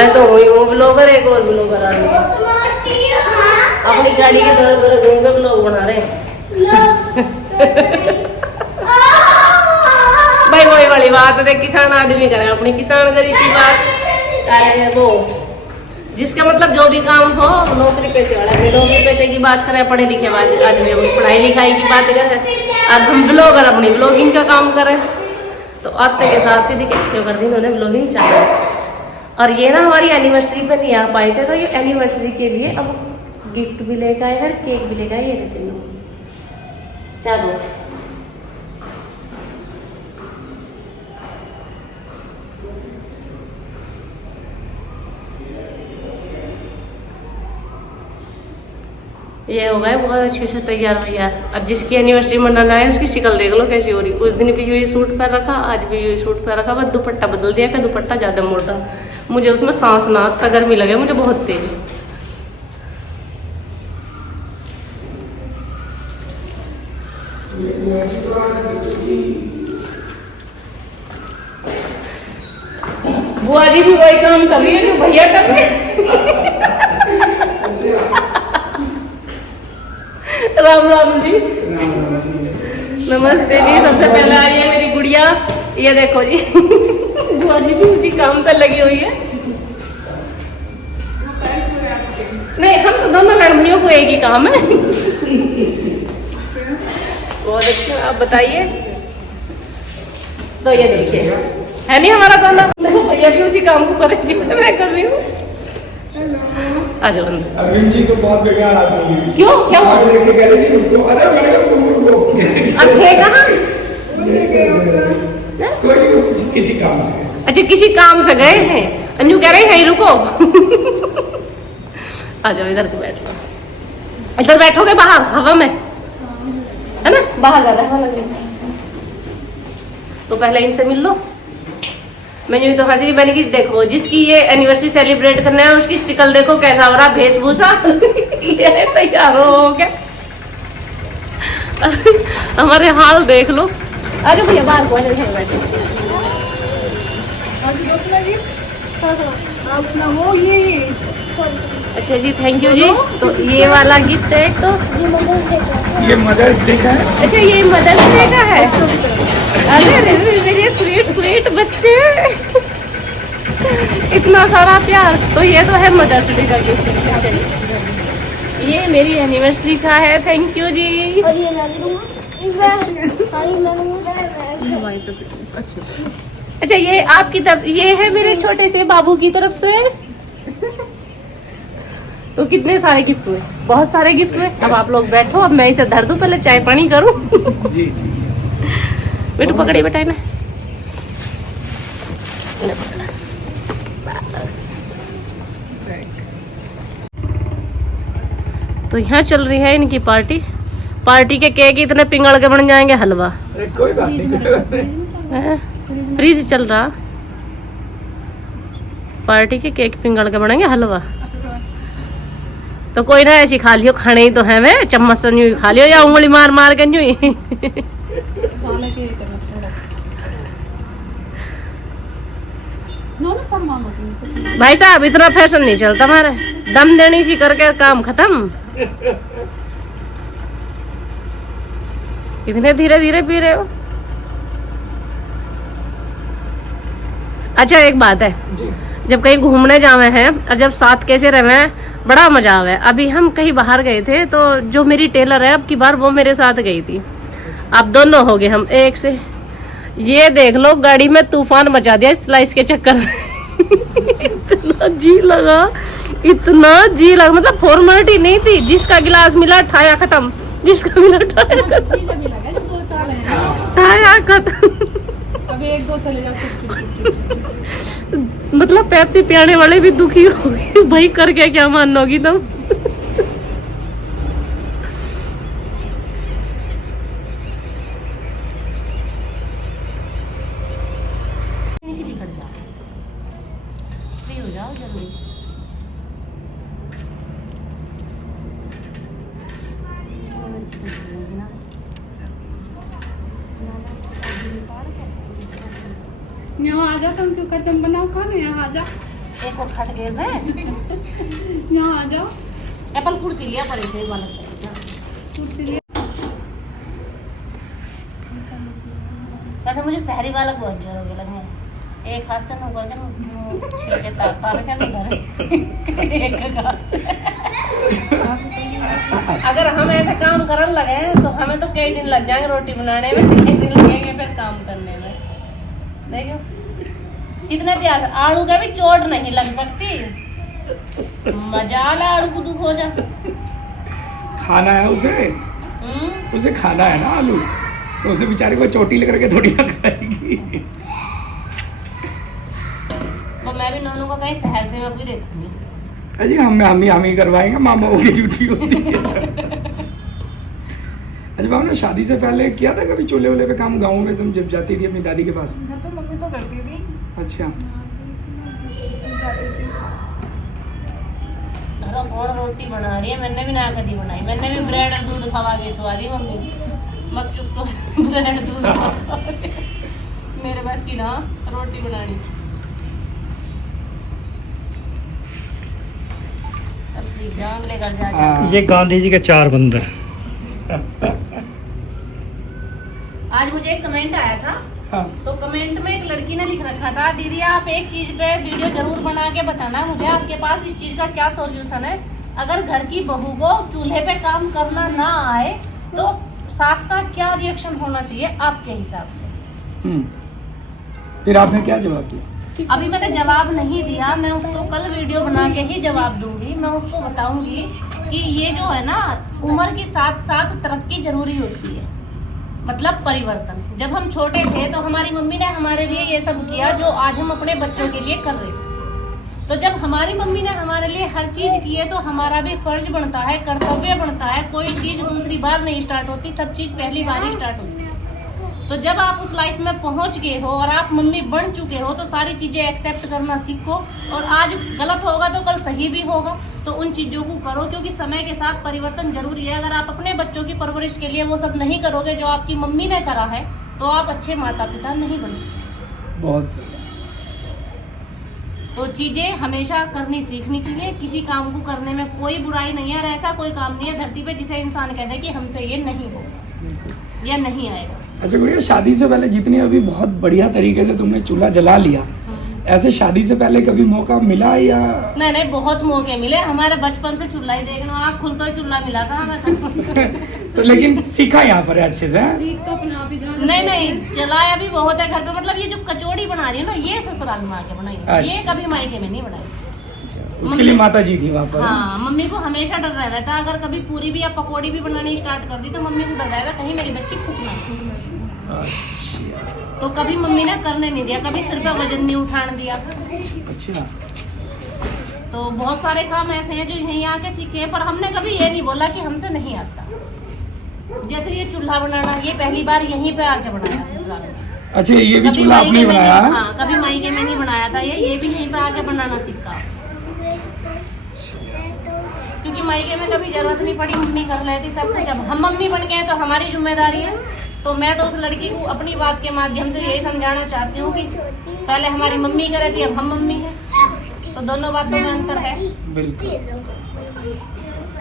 मैं तो हुई हूँ ब्लॉगर, एक और ब्लॉगर आ रही है अपनी गाड़ी के दौरे दौरे घूम के ब्लॉग बना रहे हैं। भाई वही वाली बात है, किसान आदमी करे अपनी किसान गरीब की बात वो जिसका मतलब जो भी काम हो नौकरी पैसे वाला, अपनी नौकरी पैसे की बात करें, पढ़े लिखे आदमी अपनी पढ़ाई लिखाई की बात करें, अब हम ब्लॉगर अपनी ब्लॉगिंग का काम करें। तो आते के साथ ही देखिए क्यों कर दी इन्होंने ब्लॉगिंग चालू। और ये ना हमारी एनिवर्सरी पे नहीं आ पाए थे, तो ये एनिवर्सरी के लिए अब गिफ्ट भी लेकर आए हैं, केक भी लेकर आए, ये तीनों चलो। ये हो गए बहुत अच्छे से तैयार भैया। अब जिसकी एनिवर्सरी मनाना है उसकी शिक्ल देख लो कैसी हो रही। उस दिन भी यही सूट पहन रखा, आज भी यही सूट पहन रखा, बस दुपट्टा बदल दिया कि दुपट्टा ज़्यादा मोटा, मुझे उसमें सांस ना आता, गर्मी लगे मुझे बहुत तेज। बुआ जी भी वही काम कर रही है जो भैया कर रहे हैं। राम राम जी, नमस्ते जी। सबसे पहले आई है मेरी गुड़िया, ये देखो जी बुआ जी भी उसी काम पर लगी हुई है। नहीं हम तो दोनों लड़कियों को एक ही काम है। बहुत अच्छा, आप बताइए। तो ये देखिए है नहीं हमारा दोनों, देखो भैया भी उसी काम को कर रहे जिससे मैं कर रही हूँ। आ जाओ अंदर। अरविंद जी तो बहुत बेकार आदमी है। क्यों क्या हुआ? लेके कह रही थी उनको, अरे मैंने कहा तुम रुको। अब थे कहाँ? तो किसी काम से। अच्छा किसी काम से गए हैं, अंजू कह रहे हैं रुको। आ जाओ इधर बैठ लो, इधर बैठोगे बाहर हवा में, है ना, बाहर ज्यादा हवा लगेगी। तो पहले इनसे मिल लो। मैं यूँ तो हंसी भी बनी कि देखो जिसकी ये एनिवर्सरी सेलिब्रेट करना है उसकी शिक्ल देखो कैसा हो रहा, वेशभूषा ये तैयार हो गया। हमारे हाल देख लो। अरे भैया बाहर को बैठे। अच्छा जी थैंक यू जी। तो ये वाला गिफ्ट है, तो ये मदर्स डे का है। अच्छा ये मदर्स डे का है। अरे मेरे स्वीट स्वीट बच्चे, इतना सारा प्यार। तो ये तो है मदर्स डे का गिफ्ट। ये मेरी एनिवर्सरी का है, थैंक यू जी। और ये ला दूंगा। अच्छा ये आपकी तरफ, ये है मेरे छोटे से बाबू की तरफ से। तो कितने सारे गिफ्ट हुए, बहुत सारे गिफ्ट हुए। अब आप लोग बैठो, अब मैं इसे धर दूं, पहले चाय पानी करूं। जी जी बेटू पकड़िए बेटा ना। तो यहाँ चल रही है इनकी पार्टी। पार्टी के केक इतने पिंगल के बन जाएंगे, हलवा। कोई बात नहीं। फ्रिज चल रहा, पार्टी के केक पिंगल के बनेंगे हलवा। तो कोई ना ऐसी खा लियो, खाने ही तो है, मैं चम्मच से यूं खा लियो या उंगली मार मार के यूं ही। भाई साहब इतना फैशन नहीं चलता हमारे, दम देनी सी करके काम खत्म। इतने धीरे धीरे पी रहे हो। अच्छा एक बात है, जब कहीं घूमने जावे हैं और जब साथ कैसे रहे हैं, बड़ा मजा आवे। अभी हम कहीं बाहर गए थे, तो जो मेरी टेलर है अब की बार वो मेरे साथ गई थी। अब दोनों हो गए हम एक से। ये देख लो गाड़ी में तूफान मचा दिया स्लाइस के चक्कर में। इतना जी लगा, इतना जी लगा, मतलब फॉर्मेलिटी नहीं थी। जिसका गिलास मिला ठाया खत्म, जिसका मिला ठाया खत्म, ठाया खत्म। अभी एक दो चले जाओ। मतलब पेप्सी पियाने वाले भी दुखी हो गए, भाई करके क्या मानोगी तुम। फ्री हो जाओ जल्दी। यहाँ आ जा, तुम क्यों करते, बनाओ खाना, यहाँ आ जा। एक और खट गए थे। यहाँ आ जाओ। एप्पल कुर्सी लिया पर इसे वाला कुर्सी ले। वैसे मुझे शहरी वाला बहुत जोर हो गया लगने। एक हाथ से नुकर के छिलके तार के नुकर एक हाथ से। अगर हम ऐसे काम करने लगे तो हमें तो कई दिन लग जाएंगे रोटी बनाने में, कई दिन लगेंगे फिर काम करने में। देखो कितने प्यार से, आलू का भी चोट नहीं लग सकती। मजाल आलू को दुख हो जा। खाना है उसे खाना है ना आलू, तो उसे बेचारे को चोटी लेकर के थोड़ी ना खाएगी। वो मैं भी नोनू को कहीं शहर से मैं भी देखती हूँ। अजी हम ही करवाएंगे, मामाओं की छुट्टी होती है। अच्छा बाबू ने शादी से पहले किया था कभी चूल्हे वूल्हे पे काम गाँव में, तुम जब जाती थी अपनी दादी के पास? तो मम्मी तो करती थी। अच्छा घरों कौन रोटी बना रही है? मैंने भी ना कभी बनाई। मैंने भी ब्रेड और दूध खवा के सुवा दी मम्मी। मत चुप तो ब्रेड दूध मेरे पास की ना रोटी बनानी। सब सीख जाओ अगले घर जा। ये गांधी जी के 4 बंदर। आज मुझे एक कमेंट आया था, हाँ। तो कमेंट में एक लड़की ने लिख रखा था, दीदी आप एक चीज पे वीडियो जरूर बना के बताना मुझे, आपके पास इस चीज का क्या सॉल्यूशन है। अगर घर की बहू को चूल्हे पे काम करना ना आए तो सास का क्या रिएक्शन होना चाहिए आपके हिसाब से? फिर आपने क्या जवाब दिया? अभी मैंने जवाब नहीं दिया, मैं उसको कल वीडियो बना के ही जवाब दूंगी। मैं उसको बताऊंगी कि ये जो है ना, उम्र के साथ साथ तरक्की जरूरी होती है, मतलब परिवर्तन। जब हम छोटे थे तो हमारी मम्मी ने हमारे लिए ये सब किया जो आज हम अपने बच्चों के लिए कर रहे थे। तो जब हमारी मम्मी ने हमारे लिए हर चीज की है तो हमारा भी फर्ज बनता है, कर्तव्य बनता है। कोई चीज दूसरी बार नहीं स्टार्ट होती, सब चीज पहली बार ही स्टार्ट होती है। तो जब आप उस लाइफ में पहुंच गए हो और आप मम्मी बन चुके हो तो सारी चीजें एक्सेप्ट करना सीखो। और आज गलत होगा तो कल सही भी होगा, तो उन चीजों को करो, क्योंकि समय के साथ परिवर्तन जरूरी है। अगर आप अपने बच्चों की परवरिश के लिए वो सब नहीं करोगे जो आपकी मम्मी ने करा है तो आप अच्छे माता पिता नहीं बन सकते। बहुत तो चीजें हमेशा करनी सीखनी चाहिए। किसी काम को करने में कोई बुराई नहीं है, और ऐसा कोई काम नहीं है धरती पे जिसे इंसान कहते हैं कि हमसे ये नहीं होगा या नहीं आएगा। अच्छा गुड़िया, शादी से पहले जितनी अभी बहुत बढ़िया तरीके से तुमने चूल्हा जला लिया, ऐसे शादी से पहले कभी मौका मिला या? नहीं, बहुत मौके मिले। हमारे बचपन से चूल्हा ही देखना, आँख खुलता ही चूल्हा मिला था हमें। तो लेकिन सीखा यहाँ पर है अच्छे से? सीख तो अपने आप ही जाना। नहीं, जलाया भी बहुत है घर पे। मतलब ये जो कचौड़ी बना रही है ना, ये ससुराल में आके बनाई है, ये अच्छा। कभी मायके में नहीं बनाई। उसके लिए माता जी थी वहाँ पर? हाँ, मम्मी को हमेशा डर रहता था। अगर कभी पूरी भी या पकौड़ी भी बनानी स्टार्ट कर दी तो मम्मी को डर रहता कहीं मेरी बच्ची फूक ना। अच्छा। तो कभी मम्मी ने करने नहीं दिया, कभी सिर पे वजन नहीं उठाने दिया। अच्छा। तो बहुत सारे काम ऐसे हैं जो यहीं आके सीखे, पर हमने कभी ये नहीं बोला कि हमसे नहीं आता। जैसे ये चूल्हा बनाना, ये पहली बार यहीं पे आके बनाया ससुराल में। अच्छा, ये भी कभी चूल्हा आपने मायके में बनाया? नहीं, हाँ, कभी मायके में नहीं बनाया था। ये भी यहीं पे आके बनाना सीखा, क्योंकि मायके में कभी जरूरत नहीं पड़ी, मम्मी कर लेती सब कुछ। अब हम मम्मी बन गए तो हमारी जिम्मेदारी है। तो मैं तो उस लड़की को अपनी बात के माध्यम से यही समझाना चाहती हूँ कि पहले हमारी मम्मी करे थी, अब हम मम्मी हैं, तो दोनों बातों में अंतर है। बिल्कुल।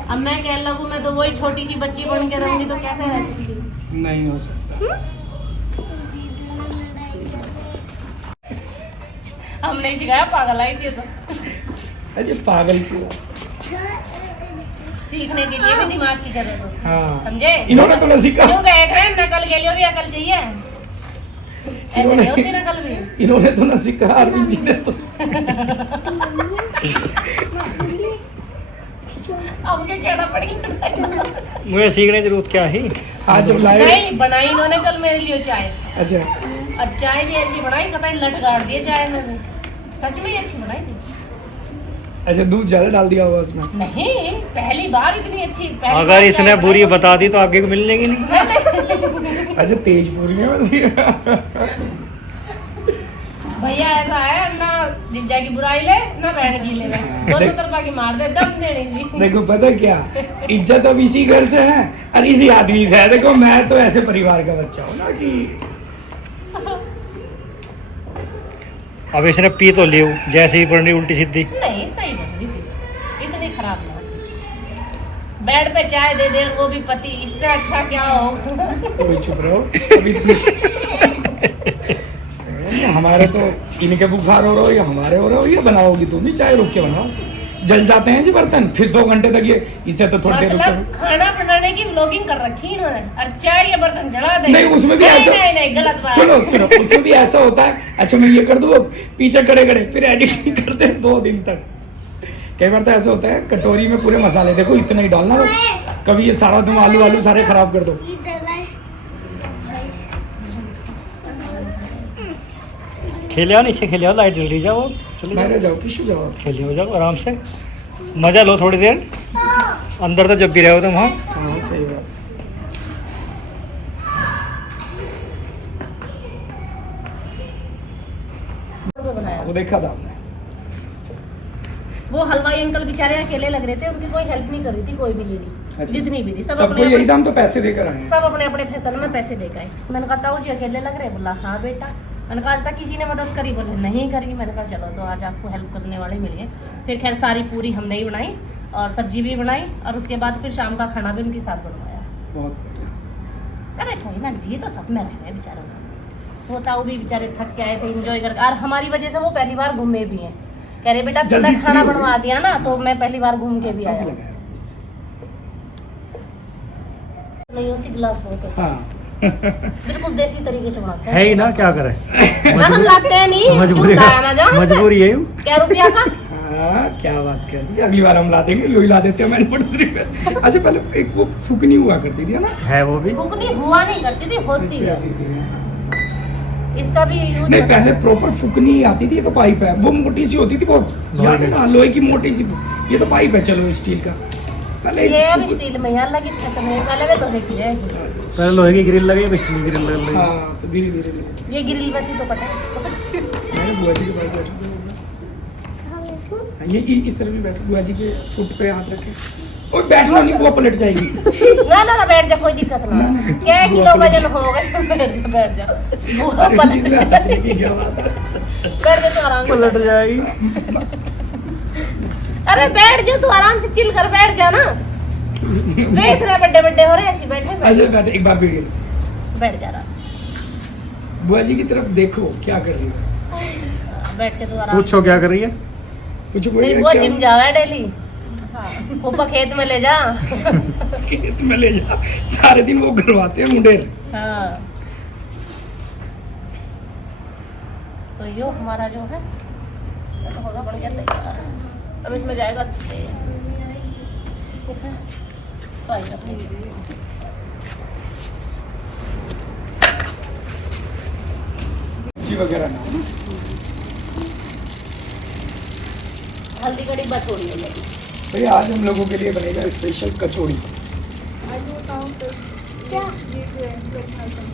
अब मैं कहने लगूँ मैं तो वही छोटी सी बच्ची बन के रहूंगी तो कैसे रह सकती हूँ? नहीं हो सकता। हमने सिखाया, पागल आई थी तो। अरे पागल क्यों? सीखने के लिए भी दिमाग की जरूरत होती है, हाँ। समझे? इन्होंने तो न सीखा। क्यों कहे थे नकल के लिए भी अकल चाहिए, ऐसे नहीं होती नकल भी। इन्होंने तो न सीखा, अरविंद जी ने तो। अब क्या कहना पड़ेगा? मुझे सीखने की जरूरत क्या है? आज जब लाए। नहीं, बनाई इन्होंने कल मेरे लिए चाय, अच्छा। और चाय भी ऐसी बनाई, कतई लट गाड़ दिए चाय में भी। सच में ही अच्छी बनाई थी। अच्छा, दूध ज्यादा डाल दिया होगा उसमें? नहीं, पहली बार इतनी अच्छी। अगर इसने बुरी बता दी तो आगे को मिलेगी नहीं। अच्छा, तेज पूरी है बस ये। भैया ऐसा है ना, जिज्जा की बुराई ले ना बहन की ले, दोनों तरफा की मार दे, दम देनी जी। देखो पता क्या, इज्जत अब इसी घर से है और इसी आदमी से है। देखो मैं तो ऐसे परिवार का बच्चा हूँ ना कि अब इसने पी तो लियो जैसे ही पड़नी उल्टी सीधी। नहीं सही बन रही थी, इतनी खराब नहीं। बेड पे चाय दे दे वो भी पति, इससे अच्छा क्या हो। कोई चुप रहो अभी हमारे तो इनके बुखार हो रहा हो या हमारे हो रहा हो, ये बनाओगी तुम भी चाय रुक के बनाओ, जल जाते हैं जी बर्तन, फिर 2 घंटे तक ये इससे तो थोड़ी देर रुक मतलब के। खाना बनाने की व्लॉगिंग कर रखी है इन्होंने, और चाय ये बर्तन जला दे। नहीं उसमें भी नहीं, ऐसा, नहीं नहीं गलत बात। सुनो सुनो उसमें भी ऐसा होता है, अच्छा मैं ये कर दूँ, अब पीछे खड़े खड़े फिर एडिटिंग करते हैं 2 दिन तक। कई बार तो ऐसा होता है कटोरी में पूरे मसाले, देखो इतना ही डालना बस, कभी ये सारा तुम आलू आलू सारे खराब कर दो। खेले आओ नीचे, खेले आओ, लाइट जल रही, जाओ चले मैं जाओ, जाओ किशु जाओ। खेले हो जाओ आराम से, मजा लो थोड़ी देर। अंदर तो जब भी रहे हो तुम। हाँ हाँ सही बात। बनाया। वो देखा था हमने। वो हलवाई अंकल बेचारे अकेले लग रहे थे, उनकी कोई हेल्प नहीं कर रही थी कोई भी लेडी, अच्छा। जितनी भी थी सब सबको अपने यही दाम तो पैसे देकर आए हैं। सब अपने अपने फैसल में पैसे देकर आए। मैंने कहा ताऊ जी अकेले लग रहे, बोला हाँ बेटा। मैंने कहा आज तक किसी ने मदद करी, बोले नहीं करी। मैंने कहा चलो तो आज आपको हेल्प करने वाले मिल गए। फिर खैर सारी पूरी हमने ही बनाई और सब्जी भी बनाई, और उसके बाद फिर शाम का खाना भी उनके साथ बनवाया। बहुत बढ़िया। अरे कोई ना जी, तो सब में रह गए बेचारों में। वो ताऊ भी बेचारे थक के आए थे इंजॉय करके, और हमारी वजह से वो पहली बार घूमे भी हैं। कह रहे बेटा जल्दी तक खाना free हो बनवा दिया ना, तो मैं पहली बार घूम के भी आया। नहीं होती गिलास बहुत होता है। हाँ बिल्कुल देसी तरीके से बनाते हैं। है ही ना, क्या करे, ना हम लाते हैं नहीं, मजबूरी क्यों लाया ना जाओ? मजबूरी है। क्या रुपया का? हाँ क्या बात कर दी, अगली बार हम ला देंगे, यही ला देते हैं एनिवर्सरी पे। अच्छा पहले एक वो फुकनी हुआ करती थी ना। है वो भी। फूकनी हुआ नहीं करती थी, होती अच्छी है। आती थी। इसका भी यूज नहीं पहले प्रॉपर फुकनी आती थी, ये तो पाइप है, वो मोटी सी होती थी बहुत, याद है ना, लोहे की मोटी सी। ये तो पाइप है, चलो स्टील का। पहले ये अब स्टील में यार लगी फैशन में, पहले वे लोहे की है। पहले लोहे की ग्रिल लगी, अब स्टील की ग्रिल लग हाँ लगी। तो धीरे धीरे धीरे ये ग्रिल वैसी तो पता है। मैंने बुआ जी के पास बैठा था, ये इस तरह भी बैठ, बुआ जी के फुट पे हाथ रखे, और बैठना नहीं, बुआ पलट जाएगी। ना ना ना बैठ जा, कोई दिक्कत ना। क्या किलो वजन होगा तो बैठ जा, बैठ जा। बुआ अरे पलट जी, हंसने की क्या बात है। बैठ जा तो आराम से पलट जाएगी। अरे बैठ जा तू, आराम से चिल कर बैठ जा ना। वे इतने बड़े बड़े हो रहे हैं, ऐसे बैठे अच्छा बैठ, एक बार वीडियो बैठ जा रहा। बुआ जी की तरफ देखो क्या कर रही है, बैठ के तू आराम। पूछो क्या कर रही है। कुछ मेरी बुआ जिम जावा है डेली, ऊपर खेत में ले जा। खेत में ले जा, सारे दिन वो करवाते हैं मुंडेर। हाँ तो यो हमारा जो है ये तो होगा बढ़िया तैयार। अब इसमें जाएगा इसे फ्राई करने के लिए। जी वगैरह ना, हल्दी कड़ी बचोड़ी है मेरी। भैया आज हम लोगों के लिए बनेगा स्पेशल कचौड़ी। क्या ये जो है प्लेटना आइटम,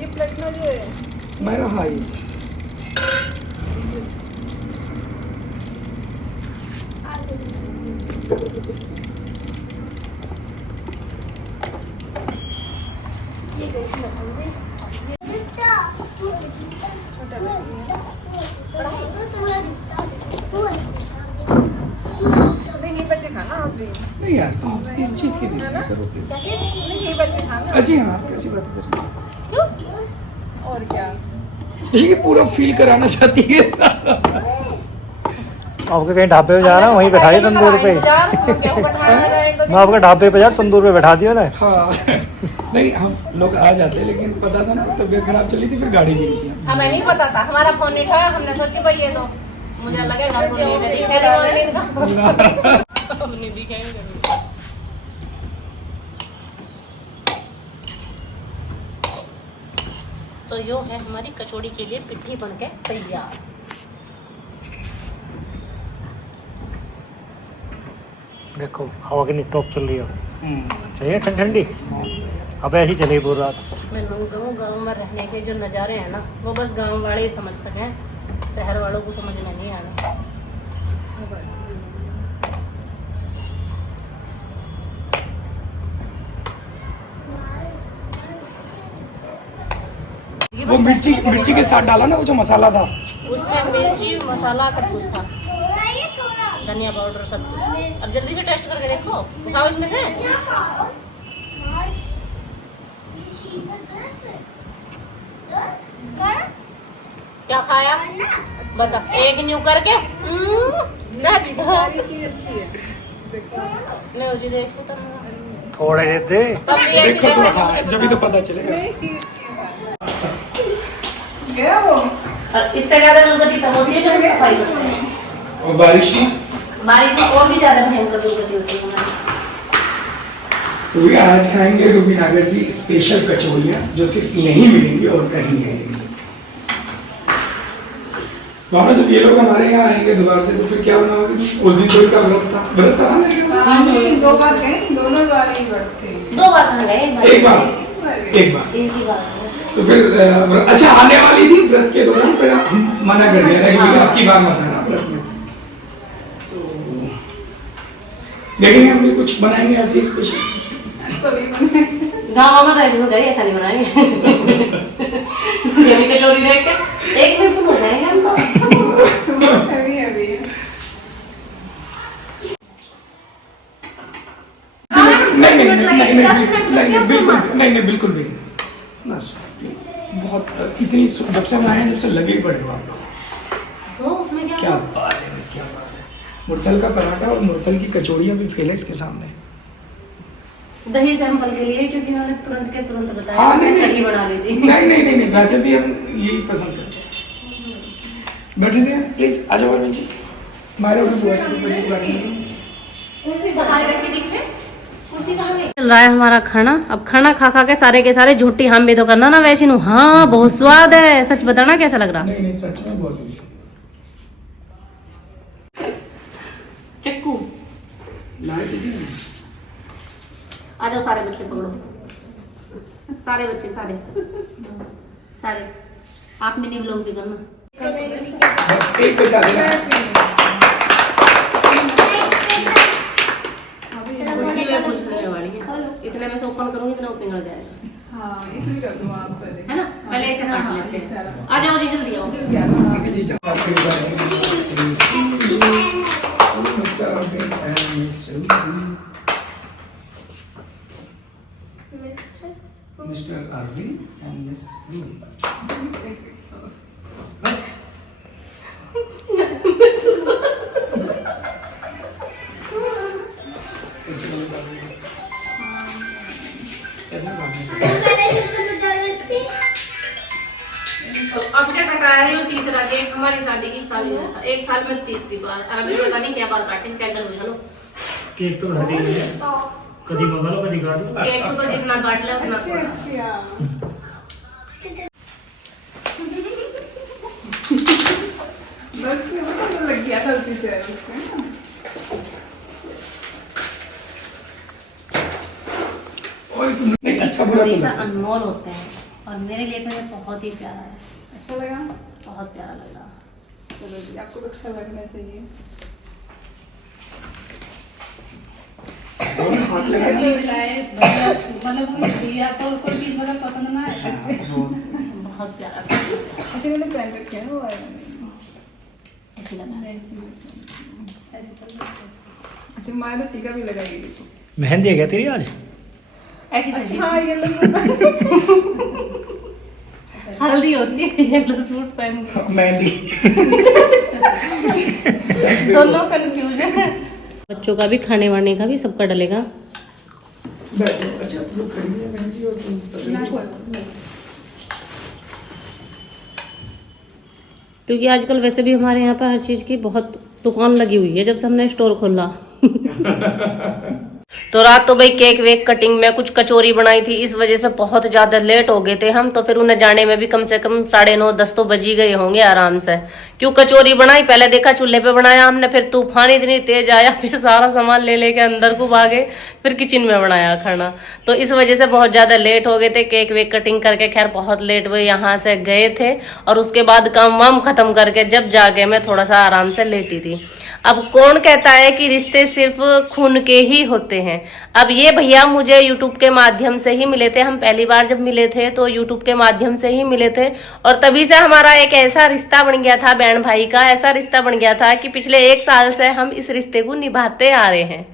ये प्लेटना जो है मेरा हाई ये कैसी लगती है? नहीं ये बच्चे खाना आप भी नहीं यार, तुम इस चीज की जिक्र करो प्लीज। नहीं ये बच्चे खाना अजी हाँ, आप कैसी बात कर रही हैं? और क्या। ये पूरा फील कराना चाहती है। आपके कहीं ढाबे पे जा रहा हूँ, वहीं बैठा दिया तंदूर पे। मैं आपके ढाबे पे जा, तंदूर पे बैठा दिया ना। हाँ नहीं हम लोग आ जाते, लेकिन पता था ना तबीयत खराब चली थी, फिर गाड़ी भी नहीं थी। हमें नहीं पता था, हमारा फोन नहीं था, हमने सोची भाई ये तो मुझे लगेगा फोन नहीं है, दिखेगा नहीं इनका। हमने दिखाई नहीं। तो यो है हमारी कचौड़ी के लिए पिट्ठी बनके तैयार। देखो हवा कितनी टॉप चल रही है, चाहिए ठंडी ठंडी। अब ऐसी चलेगी पूरी रात। मैं कहूँ गाँव में रहने के जो नज़ारे हैं ना, वो बस गांव वाले ही समझ सकें, शहर वालों को समझ में नहीं आना। वो मिर्ची के साथ डाला ना, वो जो मसाला था, उसमें मिर्ची मसाला सब कुछ था, धनिया पाउडर सब कुछ। अब जल्दी से टेस्ट करके देखो, खाओ इसमें से। क्या खाया बता, एक न्यू करके। सारी चीज अच्छी है। मैं उसे देखूं तो थोड़े दे देखो तो हाँ, जब भी तो पता चलेगा। नहीं, चीज अच्छी है। गया वो और इससे ज्यादा दुर्गति तब होती है जब हम सफाई करते हैं। और बारिश में बारिश में और भी ज्यादा भयंकर दुर्गति होती है हमारी। तो भी आज खाएंगे रूबीनगर जी स्पेशल कचौड़ियाँ, जो सिर्फ यहीं मिलेंगी और कहीं नहीं मिलेंगी। भावना, जब ये लोग हमारे यहाँ आएंगे दोबारा से तो फिर क्या बनाओगे? उस दिन कोई का व्रत था ना मेरे ख्याल से? हाँ, नहीं, 2 बार गए, दोनों बार ही बढ़ते। 2 बार खा गए, एक बार एक ही बार। तो फिर अच्छा आने वाली थी व्रत के दौरान, फिर हम मना कर दिया था कि आपकी बार मत आना व्रत में। तो देखेंगे हम भी कुछ बनाएंगे ऐसे स्पेशल। सभी बने। गाँव में ऐसे में ऐसा नहीं बनाएंगे। मेरी कचौड़ी देख के एक में फुल हो जाएंगे हम तो। अभी अभी नहीं बिल्कुल भी नहीं। बस प्लीज, बहुत इतनी जब से हम आए हैं, जब से लगे ही पड़े हो आप लोग। तो उसमें क्या क्या बात है, क्या बात है। मुरतल का पराठा और मुरतल की कचौड़ियाँ भी फेल है इसके सामने। दही सैंपल के लिए, क्योंकि उन्होंने तुरंत के तुरंत बताया। हाँ नहीं कढ़ी बना ली थी। नहीं, वैसे भी हम यही पसंद करते हैं। बैठे थे प्लीज, आ जाओ अरविंद जी। हमारे उधर बुआ जी बैठी कुर्सी बाहर रखी दिखे, कुर्सी कहाँ गई? चल रहा है हमारा खाना। अब खाना खा खा के सारे के सारे झूठी हम भी तो करना ना वैसे नु। हाँ बहुत स्वाद है, सच बताना कैसा लग रहा? नहीं सच में बहुत अच्छी। चक्कू आ जाओ, सारे बच्चे पकड़ो, सारे बच्चे सारे आप मिनी व्लॉग भी करना। बस एक बचा देना। उसकी मैं कुछ करने वाली है, इतने में से ओपन करूंगी इतना पिघल जाएगा। हाँ, इसलिए कर दूँ आप पहले। है ना, पहले इसे काट लेते हैं। आ जाओ जी, जल्दी आओ। अभी जी जाओ आपके mister Arvind and miss Ruby. तो अब क्या कटा है ये तीसरा केक? हमारी शादी की सालगिरह था, 1 साल में 30 बार। और अभी पता नहीं क्या बार काटे, कैंडल हो जानो। केक तो हटी है, कभी मंगा लो कभी काट लो। केक को तो जितना काट ले उतना अच्छी थोड़ा। अच्छी हाँ। बस वो लग गया था गलती से उसमें। नहीं अच्छा बुरा तो हमेशा लग सकता है। अनमोल होते हैं, और मेरे लिए तो ये बहुत ही प्यारा है, अच्छा लगा? बहुत प्यारा लगा। चलो जी, आपको तो अच्छा लगना चाहिए। हाथ लगा बहुत प्यारा। अच्छा मैंने पहन रखे हैं वो ऐसे लगा। अच्छा माया तो टीका भी लगाई। मेहंदी है क्या तेरी आज? ऐसी सजी हाँ ये हल्दी होती है, येलो सूट पहन के मेहंदी। दोनों कंफ्यूजन है। बच्चों का भी, खाने वाने का भी, सबका डलेगा। बैठो, अच्छा लोग खरीदे हैं बहन जी और तुम पसंद क्योंकि आजकल वैसे भी हमारे यहाँ पर हर चीज की बहुत दुकान लगी हुई है जब से हमने स्टोर खोला। तो रात तो भाई केक वेक कटिंग में कुछ कचौरी बनाई थी, इस वजह से बहुत ज्यादा लेट हो गए थे हम। तो फिर उन्हें जाने में भी कम से कम 9:30 10 तो बज ही गए होंगे आराम से। क्यों कचौरी बनाई, पहले देखा चूल्हे पे बनाया हमने, फिर तूफान इतनी तेज आया, फिर सारा सामान ले लेके अंदर को भागे, फिर किचन में बनाया खाना। तो इस वजह से बहुत ज्यादा लेट हो गए थे। केक वेक कटिंग करके खैर बहुत लेट हुए, यहाँ से गए थे और उसके बाद काम वाम खत्म करके जब जाके मैं थोड़ा सा आराम से लेटी थी। अब कौन कहता है कि रिश्ते सिर्फ खून के ही होते होते हैं। अब ये भैया मुझे यूट्यूब के माध्यम से ही मिले थे, हम पहली बार जब मिले थे तो यूट्यूब के माध्यम से ही मिले थे और तभी से हमारा एक ऐसा रिश्ता बन गया था, बहन भाई का ऐसा रिश्ता बन गया था कि पिछले 1 साल से हम इस रिश्ते को निभाते आ रहे हैं।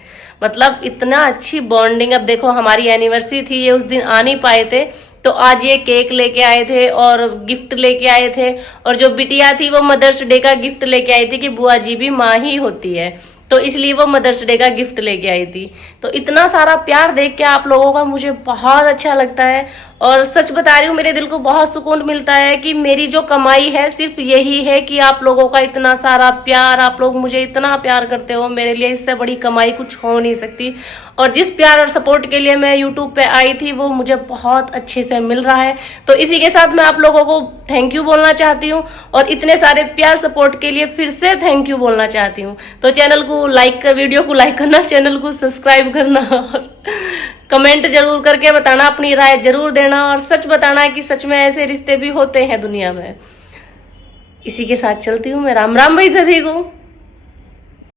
मतलब इतना अच्छी बॉन्डिंग। अब देखो हमारी एनिवर्सरी थी, ये उस दिन आ नहीं पाए थे तो आज ये केक लेके आए थे और गिफ्ट लेके आए थे, और जो बिटिया थी वो मदर्स डे का गिफ्ट लेके आई थी कि बुआ जी भी माँ ही होती है, तो इसलिए वो मदर्स डे का गिफ्ट लेके आई थी। तो इतना सारा प्यार देख के आप लोगों का मुझे बहुत अच्छा लगता है और सच बता रही हूँ मेरे दिल को बहुत सुकून मिलता है कि मेरी जो कमाई है सिर्फ यही है कि आप लोगों का इतना सारा प्यार, आप लोग मुझे इतना प्यार करते हो, मेरे लिए इससे बड़ी कमाई कुछ हो नहीं सकती। और जिस प्यार और सपोर्ट के लिए मैं यूट्यूब पे आई थी वो मुझे बहुत अच्छे से मिल रहा है। तो इसी के साथ मैं आप लोगों को थैंक यू बोलना चाहती हूँ और इतने सारे प्यार सपोर्ट के लिए फिर से थैंक यू बोलना चाहती हूँ। तो चैनल को लाइक कर, वीडियो को लाइक करना, चैनल को सब्सक्राइब करना और कमेंट जरूर करके बताना, अपनी राय जरूर देना और सच बताना कि सच में ऐसे रिश्ते भी होते हैं दुनिया में। इसी के साथ चलती हूँ मैं। राम राम भाई सभी को।